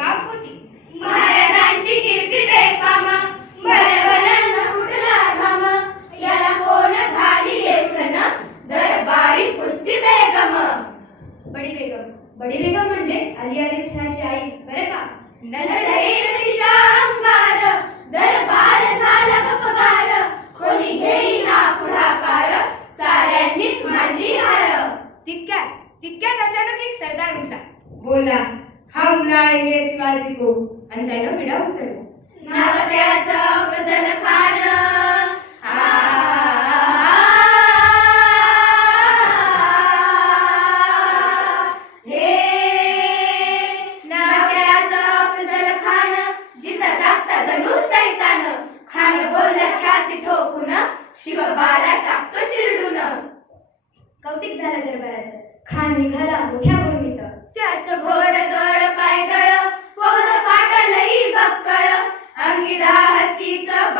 बेफाम होती महाराजांची कीर्ती बेफाम भले भल्यांना उठला घाम याला कोण घाली येसन दरबारी पुस्ती बेगम. बडी बेगम बडी बेगम म्हणजे अली आदिलशहाची आई बरं का? नजरेत तिच्या अंगार दरबार झाला गपगार कोणी घेईना पुढाकार. साऱ्यांनीच मानली हार. तितक्यात तितक्यात अचानक एक सरदार उठला. बोलला हम लाएंगे शिवाजी को आणि त्यानं विडा उचलला नाव त्याचं अफजल खान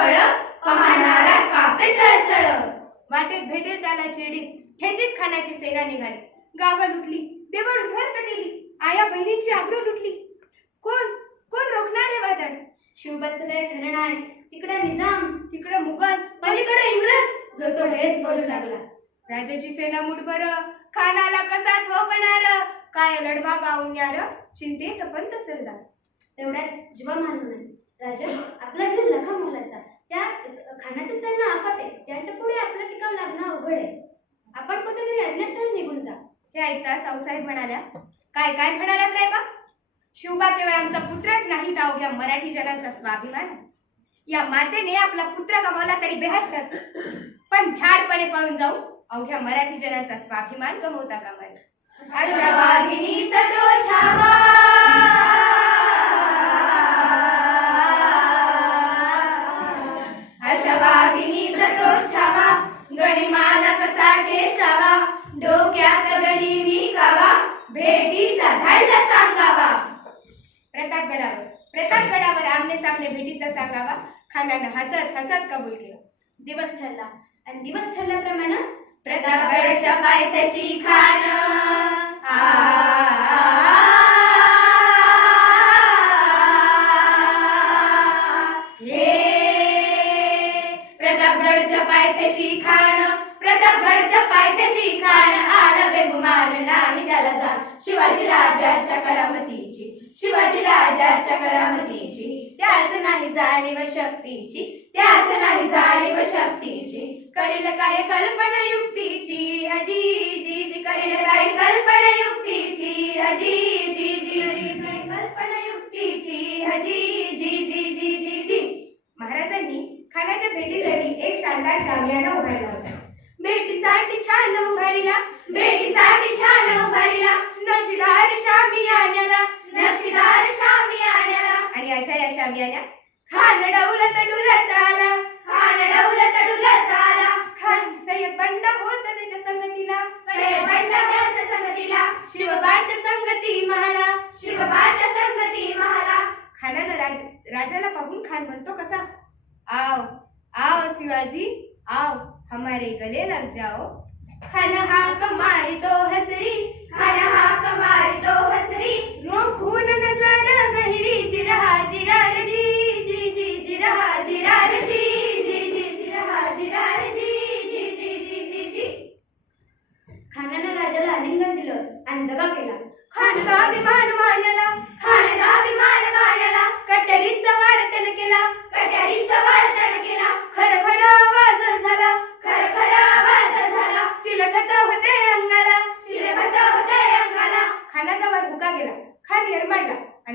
हत्तीचं पाहणारा कापे चळचळ. वाटेत भेटेल त्याला चिरडीत ठेचीत खानाची सेना निघाली. गावं लुटली देवळ उद्ध्वस्त केली. आया बहिणींची आबरू लुटली. कोण? कोण रोखणार हे वादळ शिवबाचं काय तिकडे निजाम तिकडे मुघल पलीकडे इंग्रज. जो तो हेच बोलू लागला. राजाची सेना मुठभर खानाला कसा थोपणार? काय लढवा बावण्यार चिंतेत पंत सरदार तेवढ्यात जीवा मानू नाही राजा आपला जीव लखा मोलाचा. अवघड आहे. आपण कुठेतरी अज्ञास्थानी निघून जा. हे ऐकताच आऊसाहेब म्हणाल्या काय काय म्हणालात रायबा? शिवबा केवळ आमचा पुत्रच नाही तर अवघ्या मराठी जनाचा स्वाभिमान या मातेने आपला पुत्र गमावला तरी बेहत्तर. पण ध्याडपणे पळून जाऊ अवघ्या मराठी जनाचा स्वाभिमान गमवता कामा प्रतापगडावर प्रतापगडावर आमने सामने भेटीचा सांगावा. खानानं हसत हसत कबूल केलं. दिवस ठरला. आणि दिवस ठरल्याप्रमाणे प्रतापगडच्या पायथ्याशी खान पायथ्याशी खाण प्रतापगडच्या पायथ्याशी खाण आला बेगुमान नाही त्याला जाण. शिवाजी राजाच्या करामतीची शिवाजी राजाच्या करामतीची त्याच नाही जाणीव शक्तीची त्याच नाही जाणीव शक्तीची. करील काय कल्पना युक्तीची? अजी जी जी करील काय कल्पना युक्तीची? अजी जी जी जी कल्पना युक्तीची. अजी जी जी जी जी जी महाराजांनी खानाच्या भेटीसाठी एक शानदार शामियाना उभारला होता. भेटीसाठी छान उभारीला भेटीसाठी छान उभारीला नक्षीदार शामियान्याला नक्षीदार शामी आण्याला. आणि अशा या शामियान्या खान डौलत डुलत आला. खान डौलत डुलत आला. खान सय्यद बंड होत त्याच्या संगतीला. सैबंड त्याच्या संगतीला. शिवबाच्या संगती महाला. शिवबाच्या संगती महाला. खानानं राज राजाला पाहून खान म्हणतो कसा आओ आओ हमारे गले लग जाओ। खान हाक मारितो हसरी खान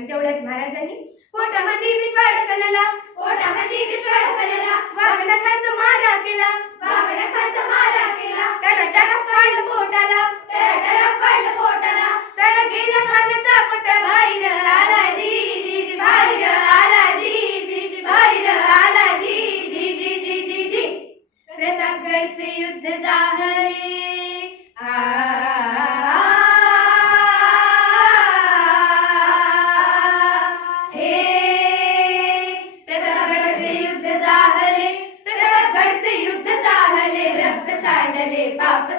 आणि तेवढ्यात महाराजांनी पोटामध्ये विश्वाड कलला. पोटामध्ये विसळ कलेला. वाघनखाचा मारा केला. वाघनखाचा मारा केला. त्याला टरफ पाडलं पोटाला. तर टरफ पडलं पोटाला. त्याला गेला खानाचा पत्र बाहेर आला. जी जी जी बाहेर आला. जी जी जी बाहेर आला. जी जी जी जी जी जी. प्रतापगडचे युद्ध झाले.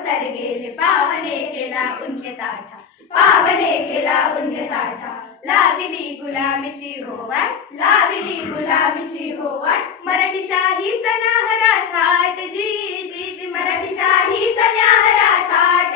सर्गेले पावने केला उनके ताठा पावने केला उनके ताठा. लाविली गुलामीची होवाट लाविली गुलामीची होवाट मराठी शाहीचा नाहरा थाट जी जी जी मराठी शाहीचा नाहरा थाट.